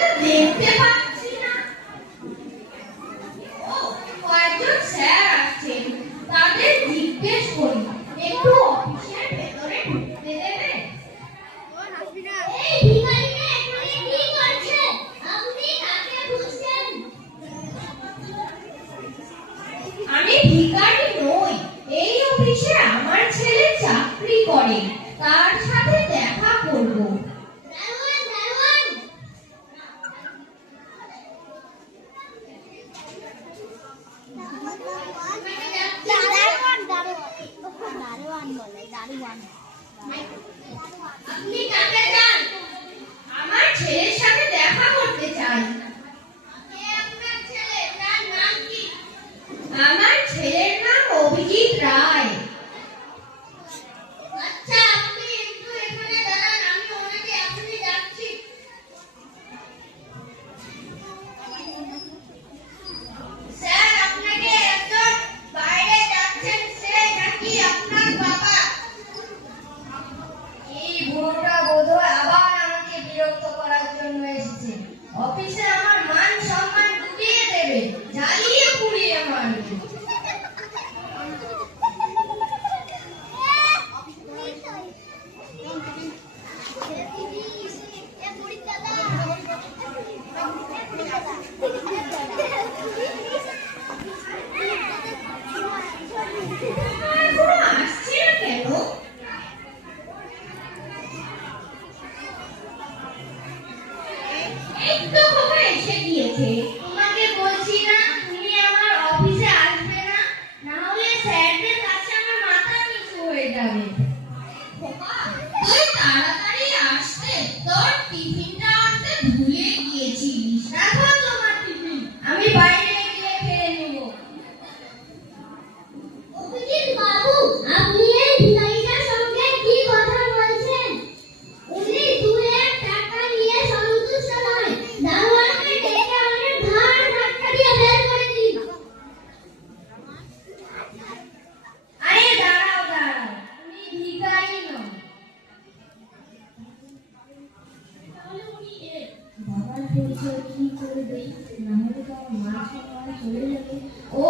দেখতে পাচ্ছি না। ও, কয়েকজন স্যার আসছেন, তাদের জিজ্ঞেস করি একটু অফিসের ভেতরে ঢুকতে দেবে? এই ভিখারিটা এখানে কি করছে? আপনি কাকে খুঁজছেন? আমি ভিখারি নই, এই অফিসে আমার ছেলে চাকরি করে, তার সাথে দেখা করব। আপনি কাকে চান? আমার ছেলের সাথে দেখা করতে চাই। কে আপনার ছেলে? তার নাম কি? আমার ছেলের নাম অভিজিৎ রায়। আচ্ছা, আপনি একটু এখানে দাঁড়ান, আমি ওনাকে এখনই ডাকছি। স্যার, আপনাকে একজন বাইরে যাচ্ছেন, সে নাকি আপনার বাবা? এই বুড়োটা বোধহয় আবার আমাকে বিরক্ত করার জন্য এসেছে। অফিসে আমার মান সম্মান ডুবিয়ে দেবে, জ্বালিয়ে পুড়িয়ে মারবে। এখনো আসছে না কেন? এই তো খবর এসে গিয়েছে। তোমাকে বলছি না তুমি আমার অফিসে আসবে না, না হলে স্যারদের কাছে আমার মাথা নিচু হয়ে যাবে। খোকা, তুই তাড়াতাড়ি আসতে, তোর টিফিনটা আনতে ভুলে গিয়েছিলিস। রাখো তোমার টিফিন, আমি বাইরে গিয়ে খেয়ে নেব। অভিজিৎ বাবু, আপনি এই ভিখারিটার সঙ্গে কি কথা বলছেন? উনি 2 টাকা নিয়ে সন্তুষ্ট নয়, দারোয়ানকে ডেকে আমাদের ঘাড় ধাক্কা দিয়ে বের করে দিন। আরে দাঁড়াও দাঁড়াও, উনি ভিখারি নন। তাহলে উনি বাবার পরিচয় কি করে দেই, না হলে তো আমার মা চলে যাবে। ও,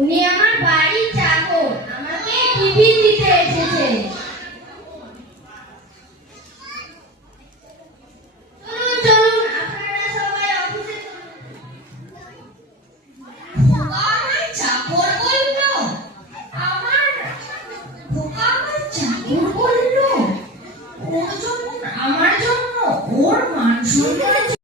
উনি আমার বাড়ির চাকর, আমাকে টিফিন